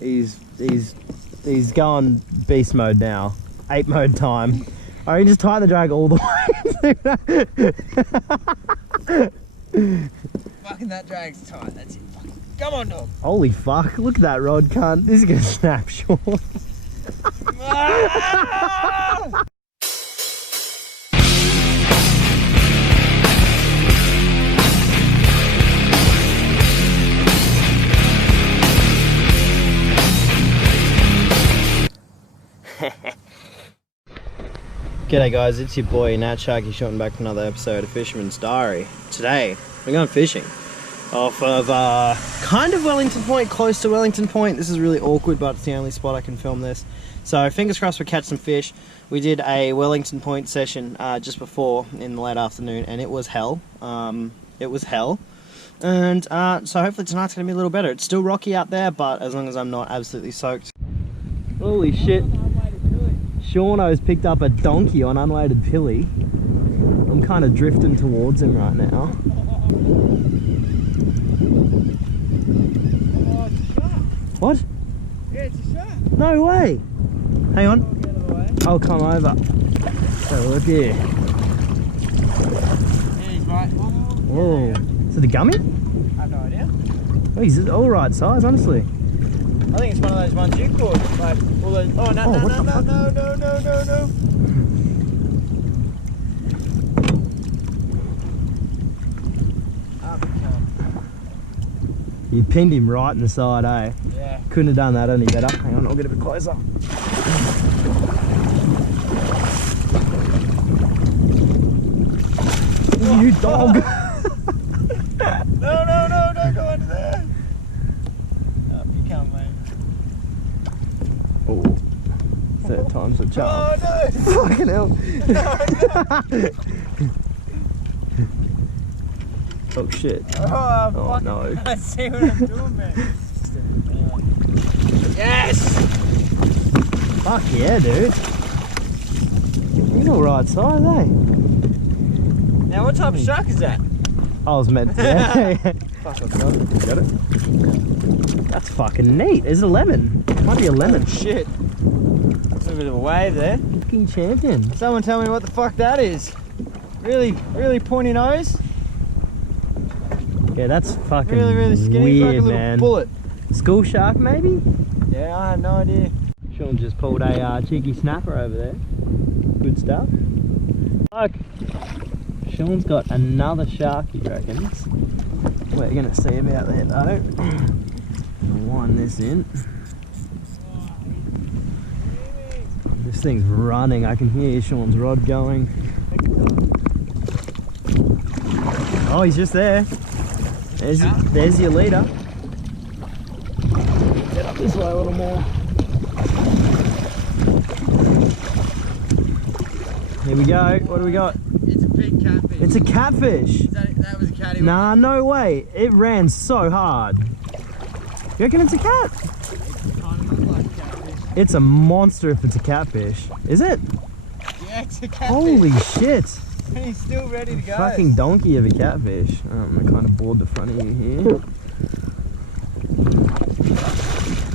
He's going beast mode now. Ape mode time. I can just tie the drag all the way. Fucking that drag's tight. That's it. Come on, dog. Holy fuck! Look at that rod, cunt. This is gonna snap short. G'day guys, it's your boy Nat Sharky shooting back for another episode of Fisherman's Diary. Today, we're going fishing off of kind of Wellington Point, close to Wellington Point. This is really awkward, but it's the only spot I can film this. So fingers crossed we catch some fish. We did a Wellington Point session just before in the late afternoon, and it was hell. It was hell. And so hopefully tonight's going to be a little better. It's still rocky out there, but as long as I'm not absolutely soaked. Holy shit. Seano's picked up a donkey on unweighted pilly. I'm kind of drifting towards him right now. Oh, it's a shark. What? Yeah, it's a shark. No way. Hang on. I'll get out of the way. I'll come over. Have a look here. Yeah, he's right. Whoa. Is it a gummy? I have no idea. Oh, he's all right size, honestly. I think it's one of those ones you caught. Like all those. Oh no, Oh, no, no, no, no, no, no, no. You pinned him right in the side, eh? Yeah. Couldn't have done that any better. Hang on, I'll get a bit closer. You dog! No, no, no, don't go under there. Up you come, mate. Oh. Third time's the charm. Oh no! Fucking hell. No. Oh shit. Oh, Oh fuck. no. I see what I'm doing, man. Yes! Fuck yeah, dude. He's alright size, eh? Now, what type of shark is that? I was meant to. Yeah. Fuck off, dog. Got it? That's fucking neat. Is it a lemon? Might be a lemon. Shit. That's a bit of a wave there. Fucking champion. Someone tell me what the fuck that is. Really, really pointy nose. Yeah, that's fucking Really, really skinny. weird, like a little man. bullet. School shark, maybe? Yeah, I have no idea. Sean just pulled a cheeky snapper over there. Good stuff. Look, Sean's got another shark, he reckons. We're gonna see about that though. I'll wind this in. This thing's running. I can hear Sean's rod going. Oh, he's just there. There's your leader. Get up this way a little more. Here we go. What do we got? It's a big catfish. It's a catfish. That was a catty one. Nah, no way. It ran so hard. You reckon it's a cat? It kind of looks like a catfish. It's a monster if it's a catfish. Is it? Yeah, it's a catfish. Holy shit. And he's still ready to go. Fucking donkey of a catfish. I'm gonna kind of board the front of you here.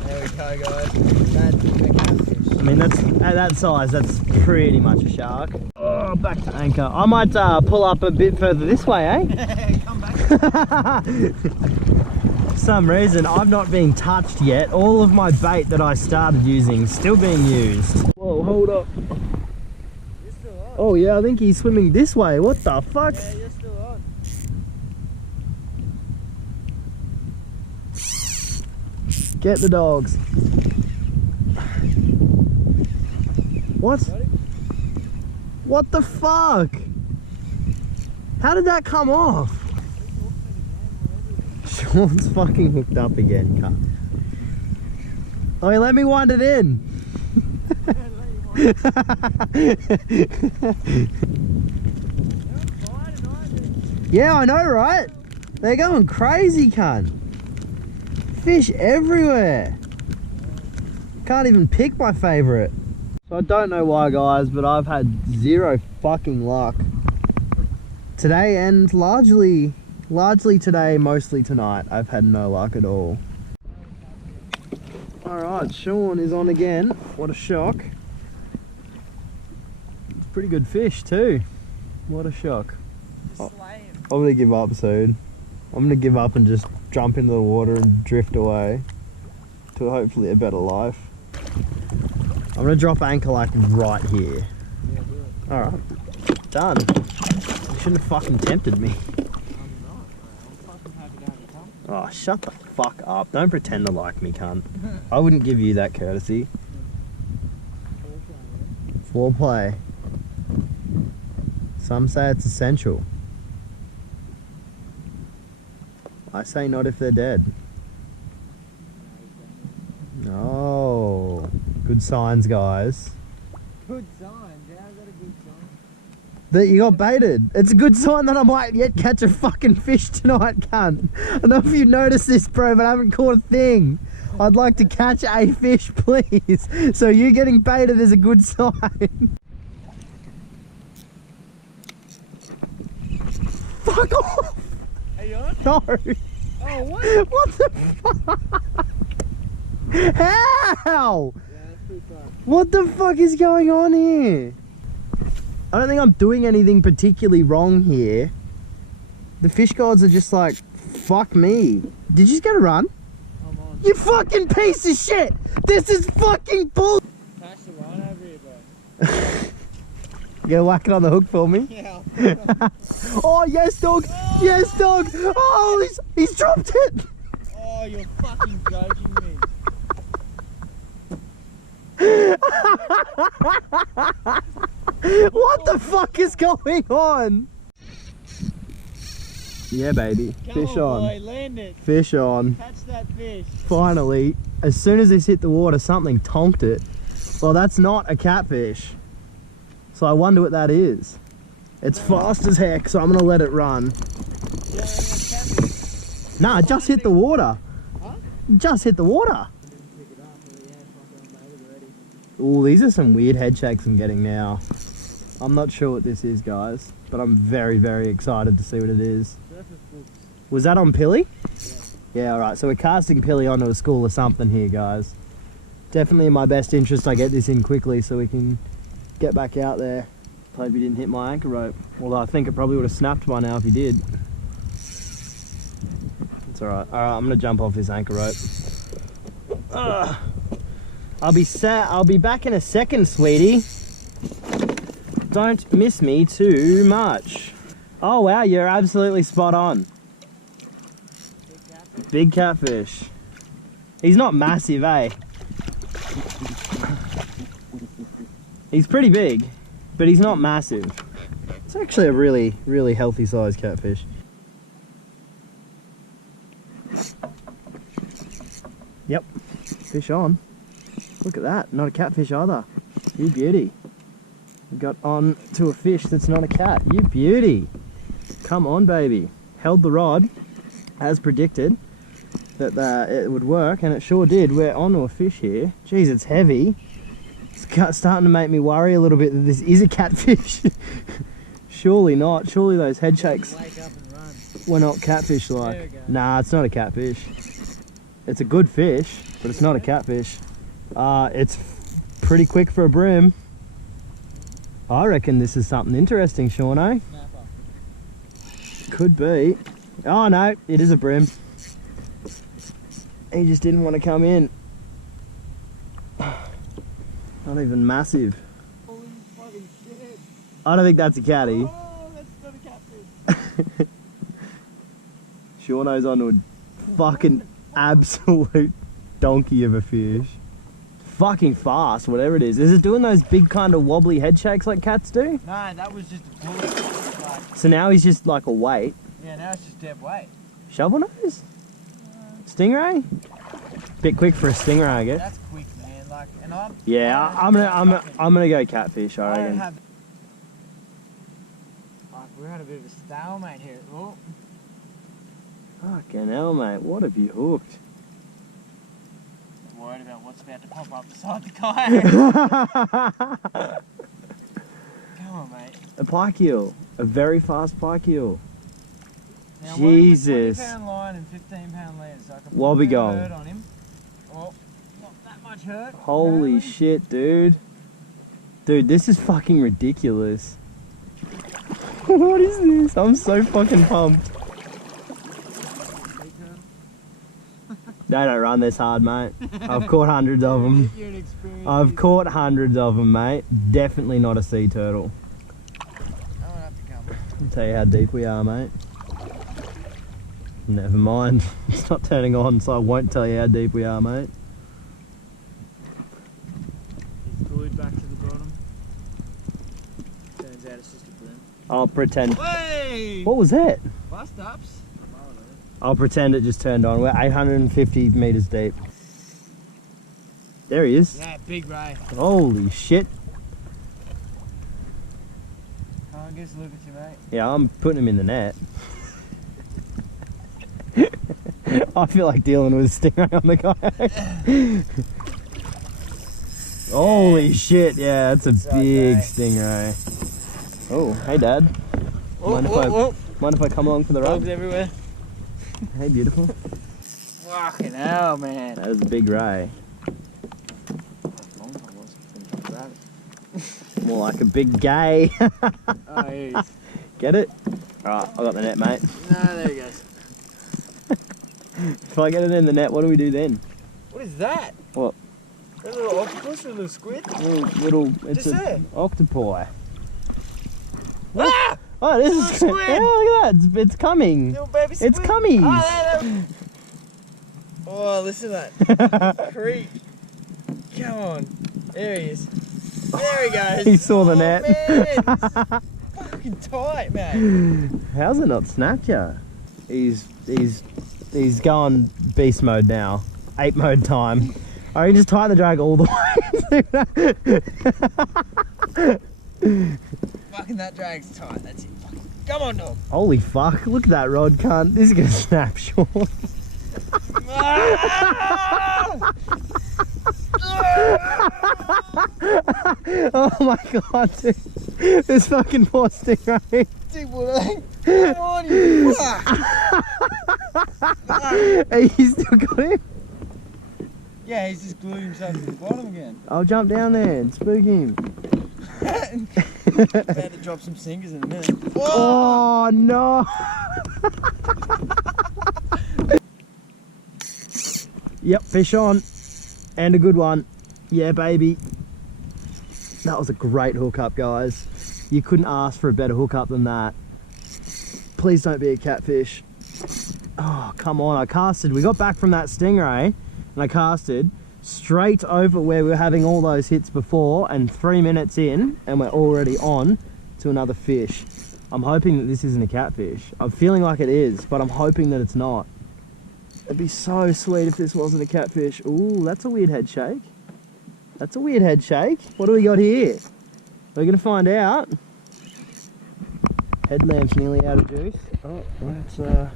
There we go, guys. That's a catfish. I mean, that's at that size, that's pretty much a shark. Oh, back to anchor. I might pull up a bit further this way, eh? Come back. For some reason, I've not been touched yet. All of my bait that I started using is still being used. Whoa, hold up. You're still on. Oh yeah, I think he's swimming this way. What the fuck? Yeah, you're still on. Get the dogs. What? What the fuck? How did that come off? Sean's fucking hooked up again, cunt. Oh, let me wind it in. Yeah, I know, right? They're going crazy, cunt. Fish everywhere. Can't even pick my favorite. So I don't know why, guys, but I've had zero fucking luck today, and largely today, mostly tonight. I've had no luck at all. Alright, Sean is on again. What a shock. It's a pretty good fish too. What a shock. I'm gonna give up soon. I'm gonna give up and just jump into the water and drift away to hopefully a better life. I'm gonna drop anchor like right here. Yeah, do it. Alright, done. You shouldn't have fucking tempted me. I'm not, bro. I'm fucking happy to have you come. Oh, shut the fuck up. Don't pretend to like me, cunt. I wouldn't give you that courtesy. Foreplay. Some say it's essential. I say not if they're dead. Oh, good signs, guys. Good sign. How's that a good sign? That you got baited. It's a good sign that I might yet catch a fucking fish tonight, cunt. I don't know if you noticed this, bro, but I haven't caught a thing. I'd like to catch a fish, please. So you getting baited is a good sign. Fuck off! Are you on? No. Oh, what? What the fuck? How? Yeah, that's pretty fun. What the fuck is going on here? I don't think I'm doing anything particularly wrong here. The fish gods are just like, fuck me. Did you just get a run? I'm on. You fucking piece of shit! This is fucking bull. Catch the line over here, bro. You gonna whack it on the hook for me? Yeah. Oh yes, dog! Yes, dog! Oh, he's dropped it! Oh, you're fucking joking me. What the fuck is going on? Yeah, baby. Come Fish on, on. boy, land it. Fish on. Catch that fish. Finally, as soon as this hit the water, something tonked it. Well, that's not a catfish. So I wonder what that is. It's fast as heck, so I'm gonna let it run. Yeah, catfish. Nah, it just hit the water. Huh? Just hit the water. Pick it up, but yeah, fucking baited already. Ooh, these are some weird head shakes I'm getting now. I'm not sure what this is, guys, but I'm very, very excited to see what it is. Surface books. Was that on Pilly? Yeah. Yeah, alright, so we're casting Pilly onto a school or something here, guys. Definitely in my best interest I get this in quickly so we can get back out there. Hope he didn't hit my anchor rope. Although I think it probably would have snapped by now if he did. It's alright. Alright, I'm gonna jump off this anchor rope. Ugh. I'll be back in a second, sweetie. Don't miss me too much. Oh wow, you're absolutely spot on. Big catfish. He's not massive, eh? He's pretty big, but he's not massive. It's actually a really, really healthy sized catfish. Yep, fish on. Look at that, not a catfish either. You beauty. We got on to a fish that's not a cat. You beauty. Come on, baby. Held the rod, as predicted, that it would work, and it sure did. We're onto a fish here. Jeez, it's heavy. It's starting to make me worry a little bit that this is a catfish. Surely not. Surely those head shakes Wake up and run. were not catfish like. There we go. Nah, it's not a catfish. It's a good fish, but it's not a catfish. It's pretty quick for a bream. I reckon this is something interesting, Seano. Snapper. Could be. Oh no, it is a bream. He just didn't want to come in. Not even massive. Holy fucking shit. I don't think that's a catty. Oh, that's not a catfish. Seano's onto a fucking absolute donkey of a fish. Fucking fast, whatever it is. Is it doing those big kind of wobbly head shakes like cats do? No, that was just a bullet. Like, So now he's just like a weight. yeah, now it's just dead weight. Shovelnose? Stingray? Bit quick for a stingray, I guess. That's quick, man. Like, and I'm. Yeah, I'm gonna go catfish, I I don't reckon. have. Like, we're at a bit of a stalemate here. Oh. Fucking hell, mate. What have you hooked? I'm worried about what's about to pop up beside the kayak. Come on, mate. A pike eel. A very fast pike eel. Now, Jesus. 20-pound line and 15-pound lead, so I can put Wobbly a gong. bird on him. Oh, not hurt. Holy shit, dude. Dude, this is fucking ridiculous. What is this? I'm so fucking pumped. They don't run this hard, mate. I've caught hundreds of them. You're an experienced I've caught hundreds of them, mate. Definitely not a sea turtle. I don't have to come. I'll tell you how deep we are, mate. Never mind. It's not turning on, so I won't tell you how deep we are, mate. It's glued back to the bottom. Turns out it's just a blimp. I'll pretend. Hey! What was that? Bust ups. I'll pretend it just turned on. We're 850 meters deep. There he is. Yeah, big ray. Holy shit. Can't get a look at you, mate. Yeah, I'm putting him in the net. I feel like dealing with a stingray on the kayak. Holy shit, yeah, that's a big stingray. Oh, hey Dad. Mind if I come along for the ride? Bugs everywhere. Hey, beautiful. Fucking hell, man. That was a big ray. More like a big gay. Oh, here he is. Get it? Alright, I got the net, mate. No, there he goes. If I get it in the net, what do we do then? What is that? What? A little octopus or a little squid? It's Just an there. octopi. Ah! Oh, this is Little yeah, squid. look at that. It's coming. Little baby squid. It's coming. Oh, there. Oh, listen to that. Creep. Come on. There he is. There he goes. He saw the net. Man, this is fucking tight, man. How's it not snapped ya? He's going beast mode now. Ape mode time. I can just tie the drag all the way. Fucking that drag's tight. That's it. Come on, dog. Holy fuck, look at that rod, cunt. This is gonna snap short. Oh my god, dude. This fucking poor stingray. Dude, what? Come on, you fuck. Hey, you still got him? Yeah, he's just glued himself to the bottom again. I'll jump down there and spook him. About to drop some singers in a minute. Oh no! Yep, fish on. And a good one. Yeah, baby. That was a great hookup, guys. You couldn't ask for a better hookup than that. Please don't be a catfish. Oh, come on. I casted. We got back from that stingray and I casted straight over where we were having all those hits before, and 3 minutes in and we're already on to another fish. I'm hoping that this isn't a catfish. I'm feeling like it is, but I'm hoping that it's not. It'd be so sweet if this wasn't a catfish. Ooh, that's a weird head shake. That's a weird head shake. What do we got here? We're gonna find out. Headlamp's nearly out of juice. Oh, let's like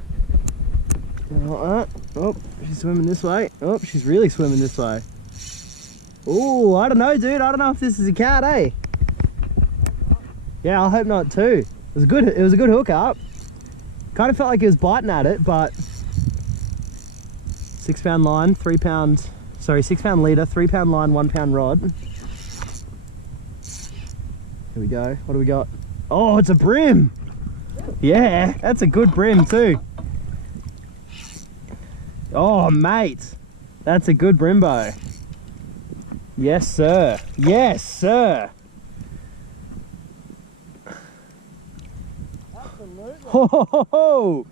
that. Oh, she's swimming this way. Oh, she's really swimming this way. Ooh, I don't know, dude. I don't know if this is a cat, eh? Yeah, I hope not too. It was good. It was a good hookup. Kind of felt like it was biting at it, but 6 pound line, 3 pound. Sorry, 6 pound leader, 3 pound line, 1 pound rod. Here we go. What do we got? Oh, it's a brim. Yeah, that's a good brim too. Oh, mate, that's a good brimbo. Yes, sir. Yes, sir. Absolutely. Ho, ho, ho, ho.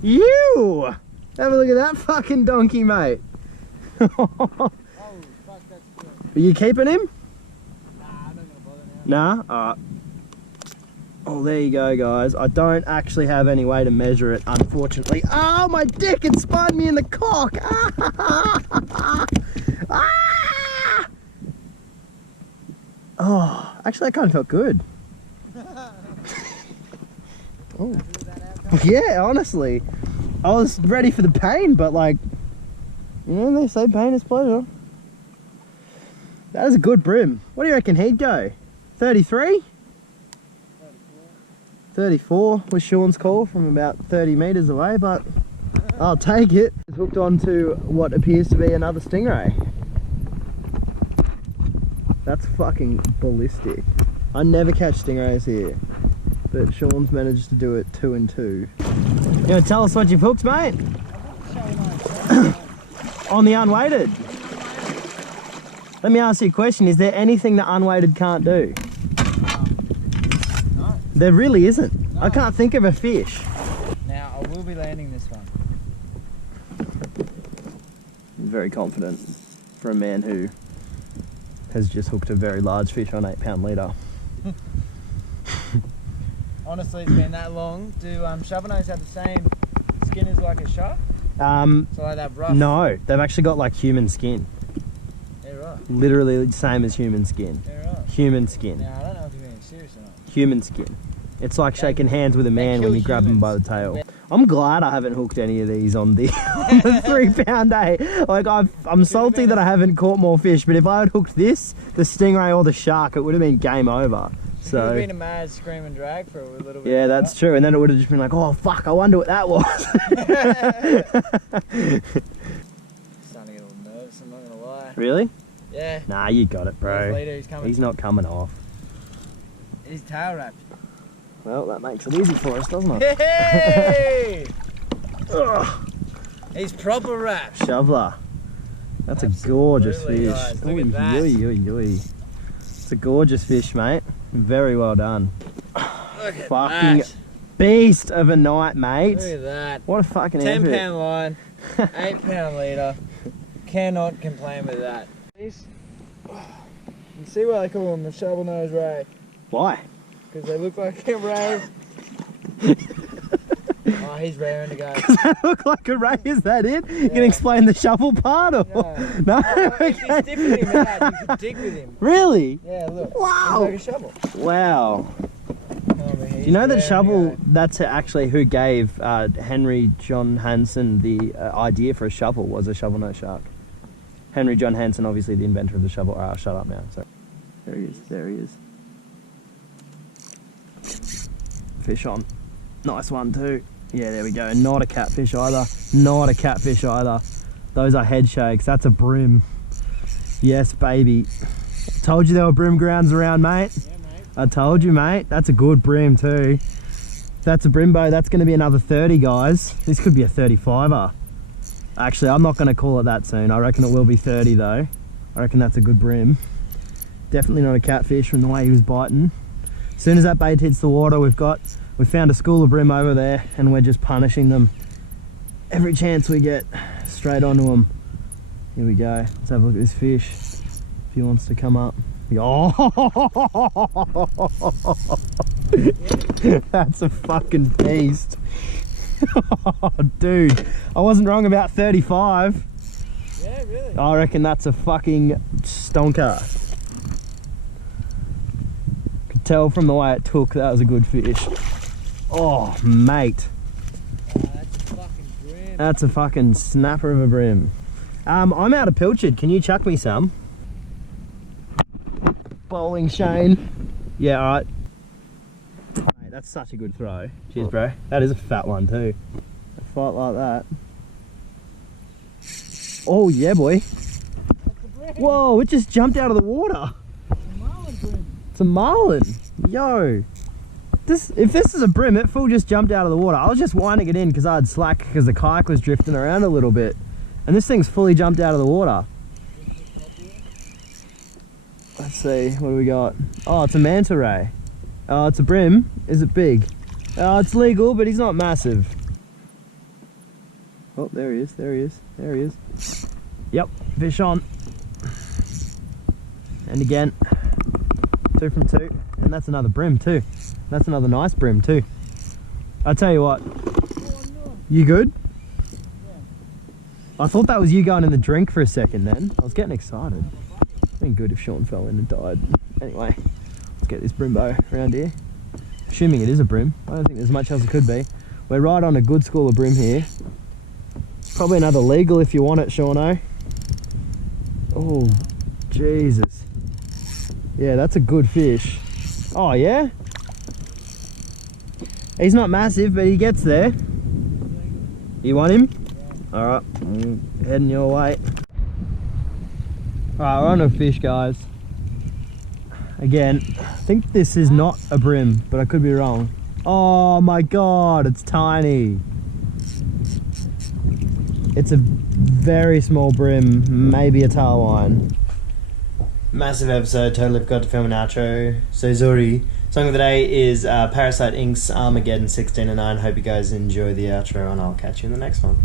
You! Have a look at that fucking donkey, mate. Oh, fuck, that's good. Are you keeping him? Nah, I'm not gonna bother now. Nah? Alright. Oh, there you go, guys. I don't actually have any way to measure it, unfortunately. Oh, my dick! It spun me in the cock! Ah! Oh, actually, that kind of felt good. Oh. Yeah, honestly. I was ready for the pain, but like, you know, they say pain is pleasure. That is a good brim. What do you reckon he'd go? 33? 34 was Sean's call from about 30 metres away, but I'll take it. It's hooked onto what appears to be another stingray. That's fucking ballistic. I never catch stingrays here, but Sean's managed to do it 2 and 2. You wanna tell us what you've hooked, mate? On the unweighted. Let me ask you a question. Is there anything that unweighted can't do? No. There really isn't. No. I can't think of a fish. Now, I will be landing this one. Very confident for a man who has just hooked a very large fish on 8-pound leader. Honestly, it's been that long. Do Shovelnose have the same skin as like a shark? So like that rough? No, they've actually got like human skin. Yeah, right. Literally the same as human skin. Yeah, right. Human skin. Now, I don't know if you're being serious or not. Human skin. It's like shaking hands with a man when you grab him by the tail. I'm glad I haven't hooked any of these on the, on the 3-pound day. Like I'm salty that I haven't caught more fish, but if I had hooked this, the stingray or the shark, it would have been game over. It would have been a mad scream and drag for a little bit. Yeah, that's true. And then it would have just been like, oh fuck, I wonder what that was. Starting to get a little nervous, I'm not gonna lie. Really? Yeah. Nah, you got it, bro. Later, he's coming. He's not coming off. He's tail wrapped. Well, that makes it easy for us, doesn't it? Hey! He's proper wrapped. Shoveler. That's Absolutely, a gorgeous fish. guys. Look at that. It's a gorgeous fish, mate. Very well done. Look at Fucking that. beast of a night, mate. Look at that. What a fucking 10-pound line, 8-pound leader. Cannot complain with that. You see why they call him the Shovelnose Ray? Why? Because they look like a ray. Oh, he's raring to go. Does that look like a ray? Is that it? You can explain the shovel part or? No? If you stick with him out, you could dig with him. Really? Yeah, look. Wow. It's like a shovel. Wow. Oh, Do you know that shovel, that's actually who gave Henry John Hansen the idea for a shovel, was a shovel-nose shark. Henry John Hansen, obviously the inventor of the shovel. Ah, shut up now. Sorry. There he is. There he is. Fish on. Nice one too. Yeah, there we go. Not a catfish either. Not a catfish either. Those are head shakes. That's a brim. Yes, baby. Told you there were brim grounds around, mate. Yeah, mate. I told you, mate. That's a good brim too. If that's a brimbo, that's going to be another 30, guys. This could be a 35er. Actually, I'm not going to call it that soon. I reckon it will be 30 though. I reckon that's a good brim. Definitely not a catfish from the way he was biting. As soon as that bait hits the water, we found a school of brim over there, and we're just punishing them every chance we get, straight onto them. Here we go. Let's have a look at this fish. If he wants to come up. Oh, that's a fucking beast. Oh, dude, I wasn't wrong about 35. Yeah, really. I reckon that's a fucking stonker. Could tell from the way it took, that was a good fish. Oh, mate. Oh, that's a fucking brim. That's a fucking snapper of a brim. I'm out of pilchard. Can you chuck me some? Bowling Shane. Yeah, alright. Mate, that's such a good throw. Cheers, bro. That is a fat one too. A fight like that. Oh, yeah, boy. That's a brim. Whoa, it just jumped out of the water. It's a marlin brim. It's a marlin. Yo. If this is a brim, it full just jumped out of the water. I was just winding it in because I had slack because the kayak was drifting around a little bit. And this thing's fully jumped out of the water. Let's see, what do we got? Oh, it's a manta ray. Oh, it's a brim. Is it big? Oh, it's legal, but he's not massive. Oh, there he is, there he is, there he is. Yep, fish on. And again, 2 from 2. And that's another brim too. That's another nice brim too. I tell you what. Oh, no. You good? Yeah. I thought that was you going in the drink for a second then. I was getting excited. Been good if Sean fell in and died. Anyway, let's get this brimbo around here. Assuming it is a brim. I don't think there's much else it could be. We're right on a good school of brim here. Probably another legal if you want it, Seano. Oh, Jesus. Yeah, that's a good fish. Oh, yeah? He's not massive, but he gets there. You want him? Yeah. Alright, I'm heading your way. Alright, we're on a fish, guys. again. I think this is not a brim, but I could be wrong. Oh my god, it's tiny. It's a very small brim, maybe a tarwine. Massive episode, totally forgot to film an outro. So Zuri, song of the day is Parasite Inc.'s Armageddon 16 and 9. Hope you guys enjoy the outro and I'll catch you in the next one.